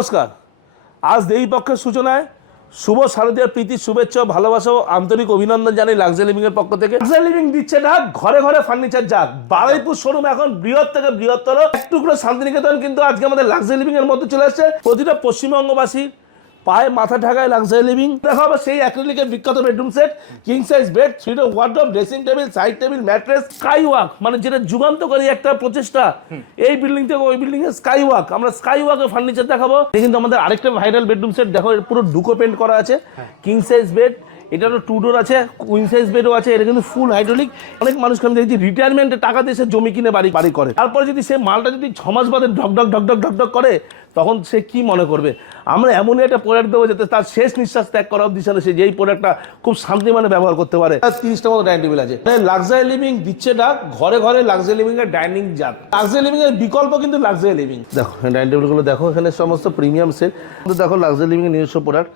নমস্কার। আজ দেবী পক্ষের সূচনায় শুভ শারদীয় প্রীতি, শুভেচ্ছা, ভালোবাসা ও আন্তরিক অভিনন্দন জানাই লাক্সারি লিভিং এর পক্ষ থেকে। লাক্সারি লিভিং দিচ্ছে না, ঘরে ঘরে ফার্নিচার যাক বারুইপুর শোরুম এখন বৃহৎ থেকে বৃহত্তর। এক টুকরো শান্তিনিকেতন কিন্তু আজকে আমাদের লাক্সারি লিভিং এর মধ্যে চলে আসছে। প্রতিটা পশ্চিমবঙ্গবাসীর পায়ে মাথা ঢাকায় লাক্সারি লিভিং দেখা হবে সেই অ্যাক্রিলিকের বিখ্যাত bedroom set king size bed three door wardrobe dressing table side table mattress sky walk মানে যেটা যুগান্তকারী একটা প্রচেষ্টা। এই বিল্ডিং থেকে ওই বিল্ডিং এ স্কাই ওয়াক আমরা স্কাই ওয়াকে ফার্নিচার দেখাবো। কিন্তু আমাদের আরেকটা ভাইরাল বেডরুম সেট দেখো এর পুরো ডুকো পেন্ট করা আছে। কিং সাইজ বেড এটারও টু ডোর আছে কুইন সাইজ বেডও আছে এটা কিন্তু ফুল হাইড্রোলিক অনেক মানুষকে আমি দেখছি রিটায়ারমেন্টে টাকা দিয়ে সে জমি কিনে বাড়ি বাড়ি করে। তারপরে যদি সে মালটা যদি ছ মাস বাদে ঢক ঢক ঢক ঢক ঢক করে তখন সে কি মনে করবে? আমরা এমনই একটা প্রোডাক্ট দেবো যাতে তার শেষ নিঃশ্বাস ত্যাগ করা সাথে সে যেই প্রোডাক্টটা খুব শান্তি মানে ব্যবহার করতে পারে। তিরিশটা মতো ডাইনিং টেবিল আছে। লাক্সারি লিভিং দিচ্ছে ডাক ঘরে ঘরে লাক্সারি লিভিং এর ডাইনিং যাক লাক্সারি লিভিং এর বিকল্প কিন্তু লাক্সারি লিভিং দেখো ডাইনিং টেবিলগুলো দেখো এখানে সমস্ত প্রিমিয়াম সেট দেখো লাক্সারি লিভিং এর নিজস্ব প্রোডাক্ট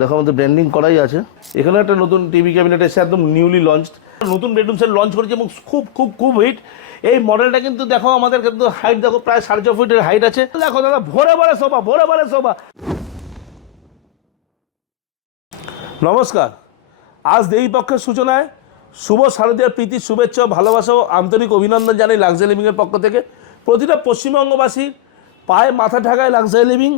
দেখো আমাদের ব্র্যান্ডিং করাই আছে। এখানে একটা নতুন টিভি ক্যাবিনেট এসে একদম নিউলি লঞ্চ নতুন বেডরুম সেট লঞ্চ করেছে এবং খুব খুব খুব হিট এই মডেলটা কিন্তু দেখো, আমাদের কিন্তু হাইট দেখো, প্রায় সাড়ে ছ ফুটের হাইট আছে। দেখো দাদা, ভোরে ভরে শোভা, ভোরে ভরে শোভা। নমস্কার। আজ দেবী পক্ষের সূচনায় শুভ শারদীয় প্রীতি, শুভেচ্ছা, ভালোবাসা ও আন্তরিক অভিনন্দন জানাই লাক্সারি লিভিংয়ের পক্ষ থেকে। প্রতিটা পশ্চিমবঙ্গবাসীর পায়ে মাথা ঢাকায় লাক্সারি লিভিং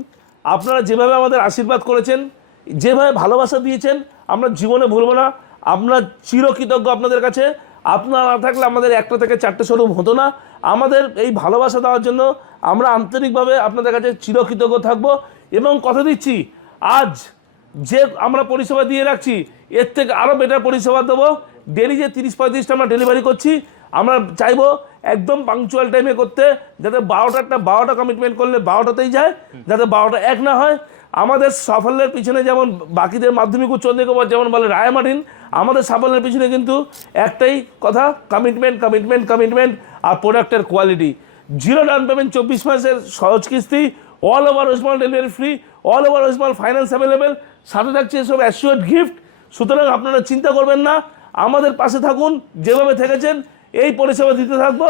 আপনারা যেভাবে আমাদের আশীর্বাদ করেছেন, যেভাবে ভালোবাসা দিয়েছেন, আমরা জীবনে ভুলবো না। আমরা চিরকৃতজ্ঞ আপনাদের কাছে। আপনারা না থাকলে আমাদের একটা থেকে চারটে শোরুম হতো না। আমাদের এই ভালোবাসা দেওয়ার জন্য আমরা আন্তরিকভাবে আপনাদের কাছে চিরকৃতজ্ঞ থাকব এবং কথা দিচ্ছি, আজ যে আমরা পরিষেবা দিয়ে রাখছি, এর থেকে আরও বেটার পরিষেবা দেবো। ডেলি যে তিরিশ পঁয়ত্রিশটা আমরা ডেলিভারি করছি, আমরা চাইব একদম পাংচুয়াল টাইমে করতে, যাতে বারোটারটা বারোটা কমিটমেন্ট করলে বারোটাতেই যায়, যাতে বারোটা এক না হয়। আমাদের সাফল্যের পিছনে যেমন বাকিদের মাধ্যমিক উচ্চ যেমন বলে রায়মার্টিন আমাদের সাফল্যের পিছনে কিন্তু একটাই কথা কমিটমেন্ট কমিটমেন্ট কমিটমেন্ট আর প্রোডাক্টের কোয়ালিটি জিরো ডাউন পেমেন্ট চব্বিশ মাসের সহজ কিস্তি all over West Bengal delivery free all over West Bengal finance available সাথে থাকছে এসব অ্যাসিওর গিফট সুতরাং আপনারা চিন্তা করবেন না, আমাদের পাশে থাকুন, যেভাবে থেকেছেন, এই পরিষেবা দিতে থাকব।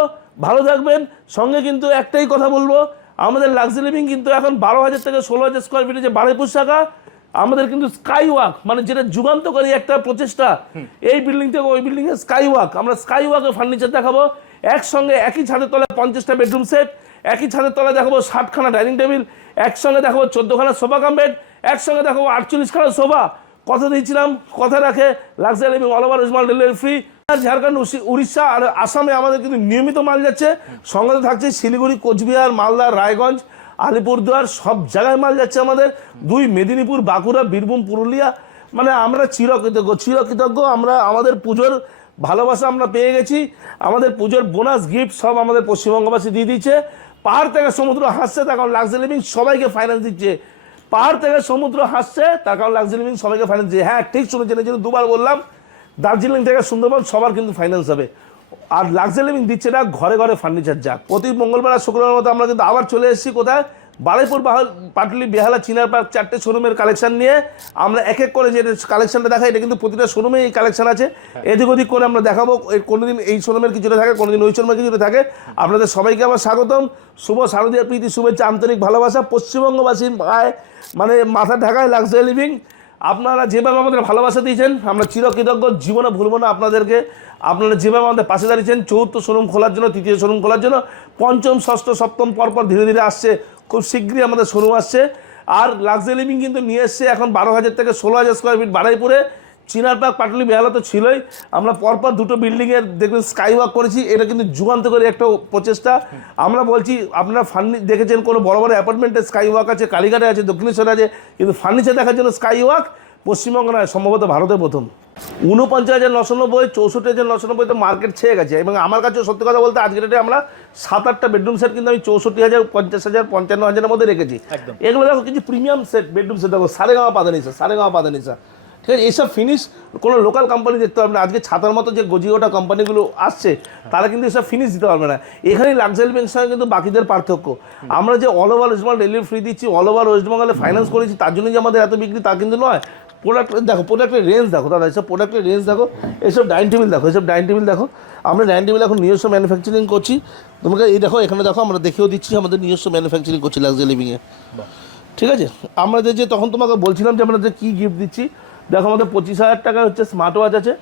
ভালো থাকবেন। সঙ্গে কিন্তু একটাই কথা বলব, আমাদের লাক্সারি লিভিং কিন্তু এখন বারো হাজার থেকে ষোলো হাজার স্কোয়ার ফিটে যে বারোইপুর শাখা। আমাদের কিন্তু স্কাই ওয়াক মানে যেটা যুগান্তকারী একটা প্রচেষ্টা এই বিল্ডিং থেকে ওই বিল্ডিং এ স্কাই ওয়াক আমরা স্কাই ওয়াকে ফার্নিচার দেখাবো একসঙ্গে একই ছাদের তলায় পঞ্চাশটা বেডরুম সেট একই ছাদের তলায় দেখাবো ষাটখানা ডাইনিং টেবিল একসঙ্গে দেখাবো চোদ্দোখানা সোফা কাম বেড একসঙ্গে দেখাবো আটচল্লিশখানা সোফা কথা দিয়েছিলাম কথা রাখে লাক্সারি এবং all over West Bengal delivery free Jharkhand Orissa আর আসামে আমাদের কিন্তু নিয়মিত মাল যাচ্ছে। সঙ্গে থাকছে শিলিগুড়ি কোচবিহার মালদা রায়গঞ্জ। আলিপুরদুয়ার সব জায়গায় মাল যাচ্ছে আমাদের। দুই মেদিনীপুর, বাঁকুড়া, বীরভূম, পুরুলিয়া। মানে আমরা চিরকৃতজ্ঞ চিরকৃতজ্ঞ। আমরা, আমাদের পুজোর ভালোবাসা আমরা পেয়ে গেছি। আমাদের পুজোর বোনাস, গিফট সব আমাদের পশ্চিমবঙ্গবাসী দিয়ে দিচ্ছে পাহাড় থেকে সমুদ্র হাসছে, তার কারণ লাক্সারি লিভিং সবাইকে ফাইন্যান্স দিচ্ছে। পাহাড় থেকে সমুদ্র হাসছে, তার কারণ লাক্সারি লিভিং সবাইকে ফাইন্যান্স দিচ্ছে। হ্যাঁ ঠিক শুনেছেন, এই জন্য দুবার বললাম। দার্জিলিং থেকে সুন্দরবন সবার কিন্তু ফাইন্যান্স হবে। আর লাক্সারি লিভিং দিচ্ছে না ঘরে ঘরে ফার্নিচার যাক প্রতি মঙ্গলবার আর শুক্রবার মতো আমরা কিন্তু আবার চলে এসেছি কোথায়? বারাইপুর বাহাল পাটলি বেহালা চিনার পার্ক চারটে শোরুমের কালেকশন নিয়ে। আমরা এক এক করে যে কালেকশনটা দেখাই এটা কিন্তু প্রতিটা শোরুমে এই কালেকশন আছে। এদিক ওদিক করে আমরা দেখাবো এই কোনোদিন এই শোরুমের কিছুটা থাকে কোনোদিন ওই শোরুমের কিছুটা থাকে। আপনাদের সবাইকে আমার স্বাগতম। শুভ শারদীয় প্রীতি শুভেচ্ছা আন্তরিক ভালোবাসা। পশ্চিমবঙ্গবাসীর মায় মানে মাথা ঢাকায় লাক্সারি লিভিং আপনারা যেভাবে আমাদের ভালোবাসা দিয়েছেন, আমরা চিরকৃতজ্ঞ, জীবনে ভুলব না আপনাদেরকে। আপনারা যেভাবে আমাদের পাশে দাঁড়িয়েছেন, চতুর্থ শোরুম খোলার জন্য, তৃতীয় শোরুম খোলার জন্য, পঞ্চম, ষষ্ঠ, সপ্তম, পরপর ধীরে ধীরে আসছে, খুব শীঘ্রই আমাদের শোরুম আসছে। আর লাক্সারি লিভিং কিন্তু নিয়ে এসছে এখন বারো হাজার থেকে ষোলো হাজার স্কোয়ার ফিট বাড়াইপুরে চিনার পার্ক পাটলি বেহালা তো ছিলই। আমরা পরপর দুটো বিল্ডিংয়ের দেখবেন স্কাই ওয়াক করেছি। এটা কিন্তু যুগান্তকারী একটা প্রচেষ্টা। আমরা বলছি আপনারা ফার্নি দেখেছেন কোনো বড় বড় অ্যাপার্টমেন্টে স্কাই ওয়াক আছে কালীঘাটে আছে দক্ষিণেশ্বরে আছে কিন্তু ফার্নিচার দেখার জন্য স্কাই ওয়াক পশ্চিমবঙ্গ নয় সম্ভবত ভারতের প্রথম। উনপঞ্চাশ হাজার নশো নব্বই চৌষট্টি হাজার নশো নব্বই তো মার্কেট ছেয়ে গেছে। এবং আমার কাছে সত্যি কথা বলতে আজকের ডেটে আমরা সাত আটটা বেডরুম সেট কিন্তু আমি চৌষট্টি হাজার পঞ্চাশ হাজার পঞ্চান্ন হাজারের মধ্যে রেখেছি। এগুলো দেখো কিছু প্রিমিয়াম সেট বেডরুম সেট দেখো সাড়ে গাঁও পাদানিসা সাড়ে গাঁও পাদানিসা। ঠিক আছে এইসব ফিনিশ কোনো লোকাল কোম্পানি দেখতে পারবে না। আজকে ছাতার মতো যে গজিওটা কোম্পানিগুলো আসছে তারা কিন্তু এসব ফিনিশ দিতে পারবে না। এখানেই লাক্সারি ব্যাংক সঙ্গে কিন্তু বাকিদের পার্থক্য। আমরা যে all over West Bengal delivery free দিচ্ছি অল ওভার ওয়েস্ট বেঙ্গলে ফাইন্যান্স করেছি তার জন্য যে আমাদের এত বিক্রি তা কিন্তু নয়। প্রোডাক্ট দেখো প্রোডাক্টের রেঞ্জ দেখো দাদা এসব প্রোডাক্টের রেঞ্জ দেখো এসব ডাইনিং টেবিল দেখো এসব ডাইনিং টেবিল দেখো। আমরা ডাইনিং টেবিল এখন নিজস্ব ম্যানুফ্যাকচারিং করছি। তোমাকে এই দেখো এখানে দেখো আমরা দেখেও দিচ্ছি আমাদের নিজস্ব ম্যানুফ্যাকচারিং করছি লাক্সারি লিভিংয়ে ঠিক আছে? আমাদের যে তখন তোমাকে বলছিলাম যে আমরা যে কী গিফট দিচ্ছি দেখো আমাদের পঁচিশ হাজার টাকা হচ্ছে স্মার্ট ওয়াচ আছে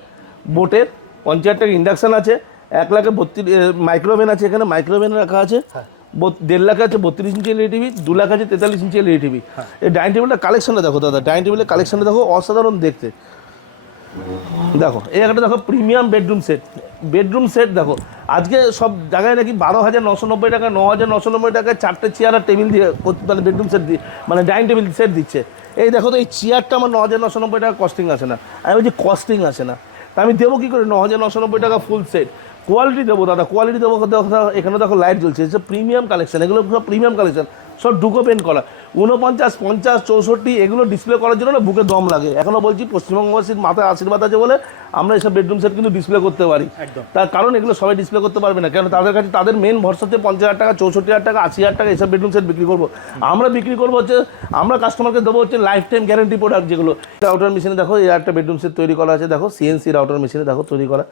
বোটের পঞ্চাশ টাকা ইন্ডাকশান আছে এক লাখে বত্রিশ মাইক্রোওভেন আছে এখানে মাইক্রোওভেন রাখা আছে বত- দেড় লাখ আছে বত্রিশ ইঞ্চি এলইডি টিভি দু লাখ আছে তেতাল্লিশ ইঞ্চি এলইডি টিভি এই ডাইনিং টেবিলটা কালেকশনটা দেখো দাদা ডাইনিং টেবিলের কালেকশনটা দেখো অসাধারণ দেখতে। দেখো এই একটা দেখো premium bedroom set bedroom set দেখো আজকে সব জায়গায় নাকি বারো হাজার নশো নব্বই টাকা ন হাজার নশো নব্বই টাকায় চারটে চেয়ার আর টেবিল দিয়ে মানে বেডরুম সেট দিয়ে মানে ডাইনিং টেবিল সেট দিচ্ছে। এই দেখো তো, এই চেয়ারটা আমার ন হাজার নশো নব্বই টাকা কস্টিং আছে না। আমি বলছি কস্টিং আছে না। তা আমি দেবো কী করে? ন হাজার নশো নব্বই টাকা ফুল সেট কোয়ালিটি দেবো, দাদা কোয়ালিটি দেবো। দেখো, এখানে দেখো লাইট জ্বলছে। প্রিমিয়াম কালেকশন এগুলো সব প্রিমিয়াম কালেকশন সব ডুকো পেন্ট করা উনপঞ্চাশ পঞ্চাশ চৌষট্টি এগুলো ডিসপ্লে করার জন্য না বুকে দম লাগে। এখনও বলছি পশ্চিমবঙ্গবাসীর মাথায় আশীর্বাদ আছে বলে আমরা এসব বেডরুম সেট কিন্তু ডিসপ্লে করতে পারি। তার কারণ এগুলো সবাই ডিসপ্লে করতে পারবে না। কেন? তাদের কাছে তাদের মেন ভরসাতে পঞ্চাশ হাজার টাকা চৌষট্টি হাজার টাকা আশি হাজার টাকা এসব বেডরুম সেট বিক্রি করব। আমরা বিক্রি করব হচ্ছে আমরা কাস্টমারকে দেবো হচ্ছে লাইফ টাইম গ্যারেন্টি প্রোডাক্ট যেগুলো রাউটার মেশিনে দেখো এই একটা বেডরুম সেট তৈরি করা আছে। দেখো সিএনসি রাউটার মেশিনে দেখো তৈরি করা।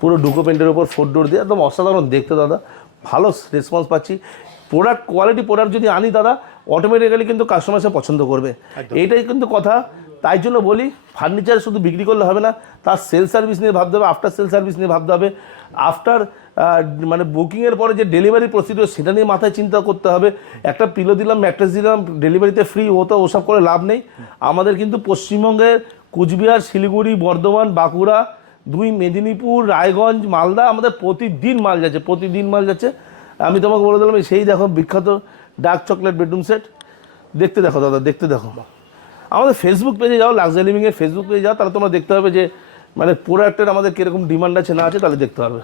পুরো ডুকো পেন্টের উপর ফোর ডোর দিয়ে একদম অসাধারণ দেখতে দাদা। ভালো রেসপন্স পাচ্ছি। প্রোডাক্ট কোয়ালিটি প্রোডাক্ট যদি আনি দাদা অটোমেটিক্যালি কিন্তু কাস্টমার সে পছন্দ করবে। এইটাই কিন্তু কথা। তাই জন্য বলি ফার্নিচার শুধু বিক্রি করলে হবে না তার সেল সার্ভিস নিয়ে ভাবতে হবে আফটার সেল সার্ভিস নিয়ে ভাবতে হবে। আফটার মানে বুকিংয়ের পরে যে ডেলিভারি প্রসিডিওর সেটা নিয়ে মাথায় চিন্তা করতে হবে। একটা পিলো দিলাম ম্যাট্রেস দিলাম ডেলিভারিতে ফ্রি ও তো ওসব করে লাভ নেই। আমাদের কিন্তু পশ্চিমবঙ্গের কুচবিহার শিলিগুড়ি বর্ধমান বাঁকুড়া দুই মেদিনীপুর রায়গঞ্জ মালদা আমাদের প্রতিদিন মাল যাচ্ছে প্রতিদিন মাল যাচ্ছে। আমি তোমাকে বলে দিলাম সেই দেখো বিখ্যাত ডার্ক চকলেট বেডরুম সেট দেখতে দেখো দাদা দেখতে দেখো। আমাদের ফেসবুক পেজে যাও লাক্সারি লিভিংয়ের ফেসবুক পেজে যাও তাহলে তোমরা দেখতে হবে যে মানে প্রোডাক্টের আমাদের কীরকম ডিমান্ড আছে না আছে তাহলে দেখতে পারবে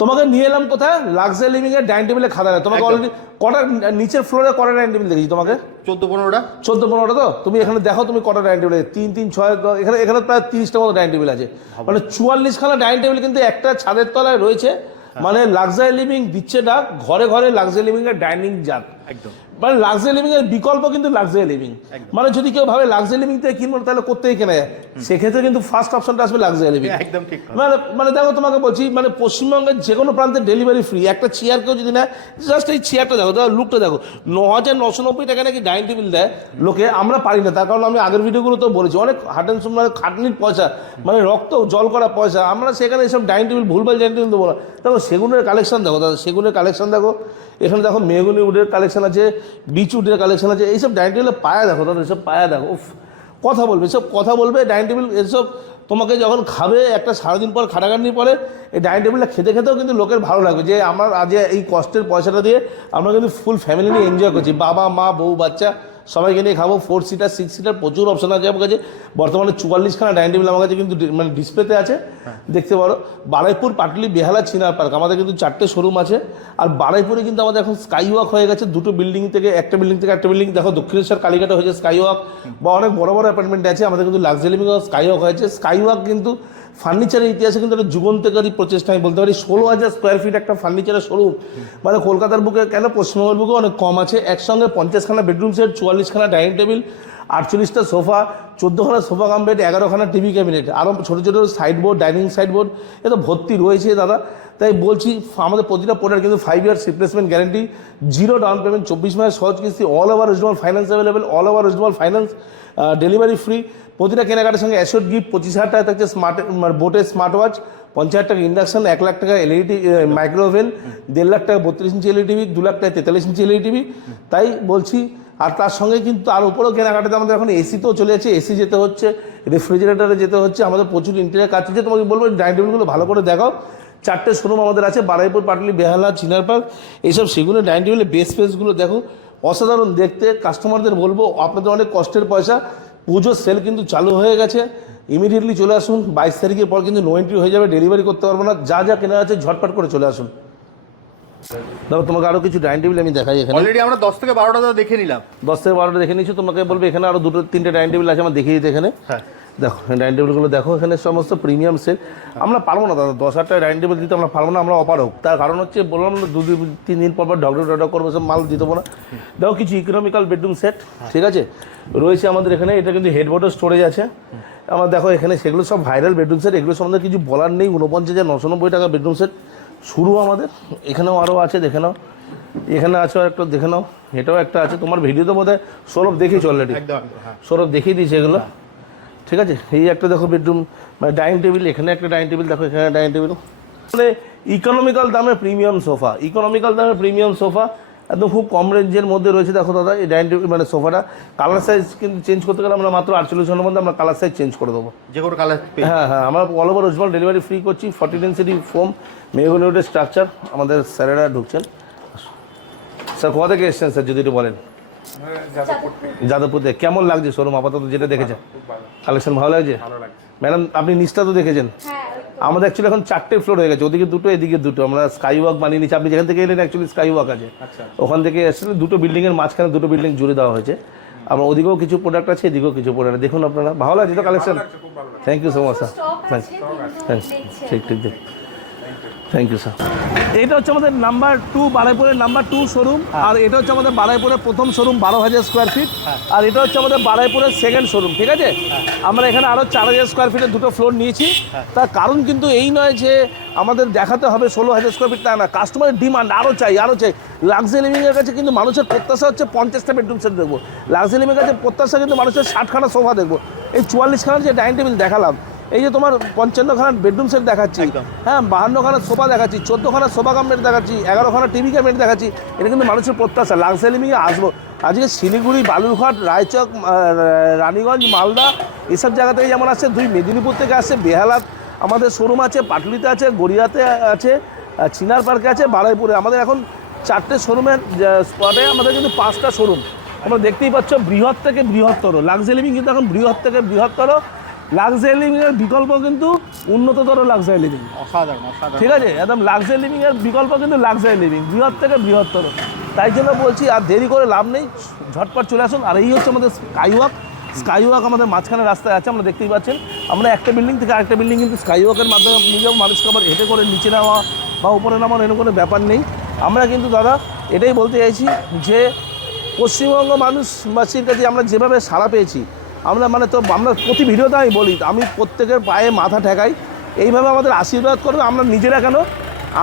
তোমাকে নিয়ে এলাম কোথায়? লাক্সারি লিভিংয়ের ডাইনিং টেবিলে খাতা নেয় তোমাকে অলরেডি কটা নিচের ফ্লোরে কটা ডাইনিং টেবিল দেখেছি তোমাকে? চোদ্দ পনেরোটা। চোদ্দ পনেরোটা তো? তুমি এখানে দেখো তুমি কটা ডাইনিং টেবিল তিন তিন ছয় এখানে এখানে প্রায় তিরিশটা মতো ডাইনিং টেবিল আছে। মানে চুয়াল্লিশ খানা ডাইনিং টেবিল কিন্তু একটা ছাদের তলায় রয়েছে। মানে লাক্সারি লিভিং দিচ্ছে ডাক ঘরে ঘরে লাক্সারি লিভিং এর ডাইনিং যাক। একদম। মানে লাক্সারি লিভিং এর বিকল্প কিন্তু লাক্সারি লিভিং মানে যদি কেউ ভাবে লাক্সারি লিভিং থেকে কিনবো তাহলে কোথেকে কেনা যায়। সেক্ষেত্রে কিন্তু ফার্স্ট অপশনটা আসবে লাক্সারি লিভিং একদম ঠিক মানে মানে দেখো তোমাকে বলছি মানে পশ্চিমবঙ্গের যে কোনো প্রান্তে ডেলিভারি ফ্রি একটা চেয়ার কেউ যদি নেয় জাস্ট এই চেয়ারটা দেখো দেখো লুকটা দেখো। ন হাজার নশো নব্বই টাকা নাকি ডাইনিং টেবিল দেয়। লোকে আমরা পারি না তার কারণ আমি আগের ভিডিওগুলো তো বলেছি। অনেক হার্ট অ্যান্ড মানে খাটনির পয়সা মানে রক্ত জল করা পয়সা। আমরা সেখানে এসব ডাইনিং টেবিল ভুলভাল ডাইনিং টেবিল দেবো না। দেখো সেগুনের কালেকশন দেখো দাদা সেগুনের কালেকশন দেখো। এখানে দেখো মেহগুনি উডের কালেকশন আছে। বিচ উডের কালেকশন আছে, এইসব ডাইনিং টেবিলে পায়া দেখো দাদা এসব পায়া দেখো, উফ, কথা বলবে এসব কথা বলবে ডাইনিং টেবিল এসব তোমাকে যখন খাবে, একটা সারাদিন পর খাটাখাটনি পরে, এই ডাইনিং টেবিলটা খেতে খেতেও কিন্তু লোকের ভালো লাগবে, যে আমার আজ এই কষ্টের পয়সাটা দিয়ে আমরা কিন্তু ফুল ফ্যামিলি নিয়ে এনজয় করছি, বাবা, মা, বউ, বাচ্চা সবাইকে নিয়ে খাব ফোর সিটার সিক্স সিটার প্রচুর অপশন আছে আমার কাছে। বর্তমানে চুয়াল্লিশখানা ডাইনিং টেবিল আমার কাছে কিন্তু মানে ডিসপ্লেতে আছে। দেখতে পারো বারাইপুর পাটলি বেহালা চিনার পার্ক আমাদের কিন্তু চারটে শোরুম আছে। আর বারাইপুরে কিন্তু আমাদের এখন স্কাই ওয়াক হয়ে গেছে দুটো বিল্ডিং থেকে একটা বিল্ডিং থেকে একটা বিল্ডিং দেখো দক্ষিণেশ্বর কালীঘাটে হয়েছে স্কাই ওয়াক বা অনেক বড় বড় অ্যাপার্টমেন্ট আছে আমাদের কিন্তু লাক্সারি স্কাই ওয়াক হয়েছে। স্কাই ওয়াক কিন্তু ফার্নিচারের ইতিহাসে কিন্তু একটা যুগান্তকারী প্রচেষ্টা, আমি বলতে পারি ষোলো হাজার স্কোয়ার ফিট একটা ফার্নিচারের শোরুম মানে কলকাতার বুকে কেন, পশ্চিমবঙ্গের বুকে অনেক কম আছে। একসঙ্গে পঞ্চাশখানা বেডরুম সেট চুয়াল্লিশখানা ডাইনিং টেবিল আটচল্লিশটা সোফা চোদ্দোখানা সোফা কাম বেড এগারোখানা টিভি ক্যাবিনেট আরও ছোটো ছোটো সাইডবোর্ড ডাইনিং সাইডবোর্ড এ তো ভর্তি রয়েছে দাদা। তাই বলছি, আমাদের প্রতিটা প্রোডাক্ট কিন্তু five years replacement guarantee zero down payment চব্বিশ মাসের সহজ কিস্তি all over reasonable finance available all over reasonable finance delivery free প্রতিটা কেনাকাটার সঙ্গে অ্যাসোড গিফট পঁচিশ হাজার টাকা থাকছে স্মার্ট বোটের স্মার্ট ওয়াচ পঞ্চাশ টাকা ইন্ডাকশন এক লাখ টাকা এলইডি মাইক্রোওভেন দেড় লাখ টাকা বত্রিশ ইঞ্চি এলইডি টিভি দু লাখ টাকা তেতাল্লিশ ইঞ্চি এলইডি টিভি তাই বলছি, আর তার সঙ্গে কিন্তু তার উপরেও কেনাকাটাতে আমাদের এখন এসিতেও চলে যাচ্ছে এসি যেতে হচ্ছে রেফ্রিজারেটারে যেতে হচ্ছে, আমাদের প্রচুর ইন্টেরিয়ার কাজ হচ্ছে তোমাকে বলব ডাইনিং টেবিলগুলো ভালো করে দেখাও। চারটে শোরুম আমাদের আছে, বারাইপুর, পাটলি, বেহালা, চিনার পার্ক, এইসব সেগুলো ডাইনিং টেবিলের বেস ফেসগুলো দেখো। অসাধারণ দেখতে কাস্টমারদের বলব, আপনাদের অনেক কষ্টের পয়সা পুজোর সেল কিন্তু চালু হয়ে গেছে। ইমিডিয়েটলি চলে আসুন বাইশ তারিখের পর কিন্তু নো এন্ট্রি হয়ে যাবে ডেলিভারি করতে পারব না। যা যা কেনা আছে ঝটপট করে চলে আসুন। দাদা তোমাকে আরও কিছু ডাইনিং টেবিল আমি দেখাই এখানে। অলরেডি আমরা দশ থেকে বারোটা দেখে নিলাম। দশ থেকে বারোটা দেখে নিচ্ছি তোমাকে বলব এখানে আরও দুটো তিনটে ডাইনিং টেবিল আছে আমার দেখিয়ে দিতে এখানে। হ্যাঁ। দেখো ডাইনিং টেবিলগুলো দেখো এখানে সমস্ত প্রিমিয়াম সেট আমরা পারব না দাদা দশ হাজার টাকা ডাইনিং টেবিল দিতে আমরা পারব না আমরা অপারক তার কারণ হচ্ছে বললাম না দু তিন দিন পর পর ঢকঢক ঢকঢক করব সব মাল দিতে না। দেখো কিছু ইকোনমিক্যাল বেডরুম সেট ঠিক আছে? রয়েছে আমাদের এখানে এটা কিন্তু হেডবোর্ডের স্টোরেজ আছে। আমার দেখো এখানে সেগুলো সব ভাইরাল বেডরুম সেট এগুলো সম্বন্ধে কিছু বলার নেই উনপঞ্চাশ হাজার নশো নব্বই টাকা বেডরুম সেট শুরু আমাদের এখানেও আরও আছে দেখে নাও। এখানে আছে একটা দেখে নাও। এটাও একটা আছে তোমার ভিডিও তো বোধহয় সৌরভ দেখিয়েছি অলরেডি হ্যাঁ। সৌরভ দেখিয়ে দিয়েছে এগুলো। ঠিক আছে? এই একটা দেখো বেডরুম মানে ডাইনিং টেবিল এখানে একটা ডাইনিং টেবিল দেখো এখানে ডাইনিং টেবিল মানে ইকোনমিক্যাল দামে প্রিমিয়াম সোফা ইকোনমিক্যাল দামে প্রিমিয়াম সোফা একদম খুব কম রেঞ্জের মধ্যে রয়েছে দেখো দাদা এই ডাইনিং টেবিল মানে সোফাটা কালার সাইজ কিন্তু চেঞ্জ করতে গেলে আমরা মাত্র আটচল্লিশ জনের মধ্যে আমরা কালার সাইজ চেঞ্জ করে দেবো। যে কোনো কালার হ্যাঁ হ্যাঁ আমরা all over west delivery free করছি ফর্টি ডেন্সিটি ফোম মেগোনিউডের স্ট্রাকচার আমাদের স্যারেরা ঢুকছেন। স্যার কোথা থেকে এসছেন স্যার যদি একটু বলেন? যাদবপুর থেকে। কেমন লাগছে শোরুম? আপাতত যেটা দেখেছেন কালেকশন ভালো লাগছে? ম্যাডাম আপনি নিচটা তো দেখেছেন? হ্যাঁ আমাদের অ্যাকচুয়ালি এখন চারটে ফ্লোর হয়ে গেছে। ওদিকে দুটো এদিকে দুটো। আমরা স্কাই ওয়াক বানিয়ে নিচ্ছি আপনি যেখান থেকে এলেন অ্যাকচুয়ালি স্কাই ওয়াক আছে ওখান থেকে এসেছিলেন দুটো বিল্ডিংয়ের মাঝখানে দুটো বিল্ডিং জুড়ে দেওয়া হয়েছে। আমরা ওদিকেও কিছু প্রোডাক্ট আছে এদিকেও কিছু প্রোডাক্ট দেখুন আপনারা। ভালো লাগছে তো collection thank you so much sir দেখছে ঠিক ঠিক ঠিক। থ্যাংক ইউ স্যার এটা হচ্ছে আমাদের নাম্বার টু বারাইপুরের নাম্বার টু শোরুম আর এটা হচ্ছে আমাদের বারাইপুরের প্রথম শোরুম বারো হাজার স্কোয়ার ফিট আর এটা হচ্ছে আমাদের বারাইপুরের সেকেন্ড শোরুম ঠিক আছে? আমরা এখানে আরও চার হাজার স্কোয়ার ফিটের দুটো ফ্লোর নিয়েছি। তার কারণ কিন্তু এই নয় যে আমাদের দেখাতে হবে ষোলো হাজার স্কোয়ার ফিট তা না। কাস্টমারের ডিমান্ড আরও চাই আরও চাই। লাক্সারি লিভিংয়ের কাছে কিন্তু মানুষের প্রত্যাশা হচ্ছে পঞ্চাশটা বেডরুম সেট দেখব। লাক্সারি লিভিংয়ের কাছে প্রত্যাশা কিন্তু মানুষের ষাটখানা সোফা দেখব। এই চুয়াল্লিশখানার যে ডাইনিং টেবিল দেখালাম এই যে তোমার পঞ্চান্নখানা বেডরুম সেট দেখাচ্ছি। হ্যাঁ বাহান্নখানা সোফা দেখাচ্ছি চোদ্দোখানা সোফা কামবেট দেখাচ্ছি এগারোখানা টিভি ক্যাবিনেট দেখাচ্ছি এটা কিন্তু মানুষের প্রত্যাশা। লাক্সারি লিভিংয়ে আসব। আজকে শিলিগুড়ি বালুরঘাট রায়চক রানীগঞ্জ মালদা এসব জায়গা থেকে যেমন আসছে দুই মেদিনীপুর থেকে আসছে বেহালাত আমাদের শোরুম আছে পাটুলিতে আছে গড়িয়াতে আছে চিনার পার্কে আছে বারাইপুরে। আমাদের এখন চারটে শোরুমের স্পটে আমাদের কিন্তু পাঁচটা শোরুম তোমরা দেখতেই পাচ্ছ বৃহৎ থেকে বৃহত্তর। লাক্সারি কিন্তু এখন বৃহৎ থেকে বৃহত্তর। লাক্সারি লিভিংয়ের বিকল্প কিন্তু উন্নততর লাক্সারি লিভিং অসাধারণ ঠিক আছে? একদম লাক্সারি লিভিং এর বিকল্প কিন্তু লাক্সারি লিভিং বৃহৎ থেকে বৃহত্তর। তাই জন্য বলছি আর দেরি করে লাভ নেই ঝটপট চলে আসুন। আর এই হচ্ছে আমাদের স্কাই ওয়াক স্কাই ওয়াক আমাদের মাঝখানে রাস্তায় আছে আমরা দেখতেই পাচ্ছেন। আমরা একটা বিল্ডিং থেকে আরেকটা বিল্ডিং কিন্তু স্কাই ওয়াকের মাধ্যমে নিজেও মানুষকে আবার হেঁটে করে নিচে নেওয়া বা উপরে নামার এরকম কোনো ব্যাপার নেই। আমরা কিন্তু দাদা এটাই বলতে চাইছি যে পশ্চিমবঙ্গ মানুষবাসীর কাছে আমরা যেভাবে সাড়া পেয়েছি আমরা মানে তো আমরা প্রতি ভিডিওতে আমি বলি, আমি প্রত্যেকের পায়ে মাথা ঠেকাই। এইভাবে আমাদের আশীর্বাদ করবে, আমরা নিজেরা কেন?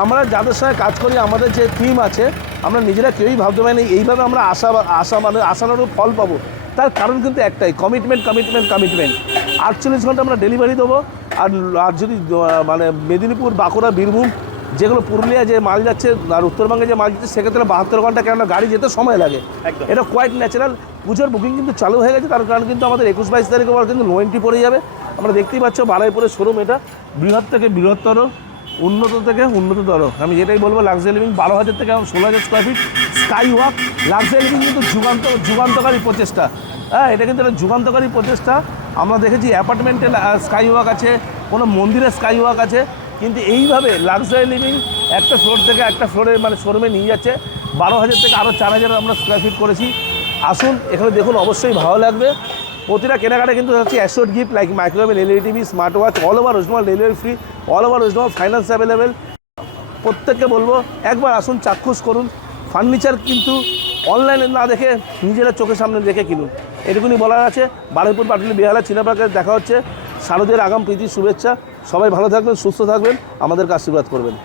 আমরা যাদের সঙ্গে কাজ করি, আমাদের যে টিম আছে, আমরা নিজেরা কেউই ভাবতে পারিনি এইভাবে আমরা আশা আশা মানে আশানুরূপ ফল পাবো। তার কারণ কিন্তু একটাই কমিটমেন্ট কমিটমেন্ট কমিটমেন্ট আটচল্লিশ ঘণ্টা আমরা ডেলিভারি দেবো, আর আর যদি মানে মেদিনীপুর, বাঁকুড়া, বীরভূম যেগুলো পুরুলিয়া যে মাল যাচ্ছে আর উত্তরবঙ্গে যে মাল যাচ্ছে সেক্ষেত্রে বাহাত্তর ঘণ্টা কেননা গাড়ি যেতে সময় লাগে। এটা কোয়াইট ন্যাচারাল পুজোর বুকিং কিন্তু চালু হয়ে গেছে তার কারণ কিন্তু আমাদের একুশ বাইশ তারিখে পর কিন্তু নো এন্ট্রি পড়ে যাবে। আমরা দেখতেই পাচ্ছ বারাইপুরের শোরুম এটা। বৃহৎ থেকে বৃহত্তর উন্নত থেকে উন্নততর। আমি যেটাই বলব লাক্সারি লিভিং বারো হাজার থেকে এখন ষোলো হাজার square feet sky walk luxury living কিন্তু যুগান্ত যুগান্তকারী প্রচেষ্টা। হ্যাঁ এটা কিন্তু একটা যুগান্তকারী প্রচেষ্টা। আমরা দেখেছি অ্যাপার্টমেন্টে স্কাই ওয়াক আছে কোনো মন্দিরে স্কাই ওয়াক আছে। কিন্তু এইভাবে লাক্সারি লিভিং একটা ফ্লোর থেকে একটা ফ্লোরে মানে শোরুমে নিয়ে যাচ্ছে। বারো হাজার থেকে আরও চার হাজার আমরা স্কোয়ার ফিট করেছি। আসুন, এখানে দেখুন, অবশ্যই ভালো লাগবে। প্রতিটা কেনাকাটা কিন্তু হচ্ছে assured gift like microwave LED TV smart watch all over West Bengal delivery free all over West Bengal finance available প্রত্যেককে বলব, একবার আসুন, চাক্ষুষ করুন। ফার্নিচার কিন্তু অনলাইনে না দেখে নিজেরা চোখের সামনে দেখে কিনুন। এটুকুনি বলার আছে, বারুইপুর পাটুলি বিহালা চিনাপাকে দেখা হচ্ছে। শারদের আগাম প্রীতি শুভেচ্ছা। সবাই ভালো থাকবেন সুস্থ থাকবেন আমাদেরকে আশীর্বাদ করবেন।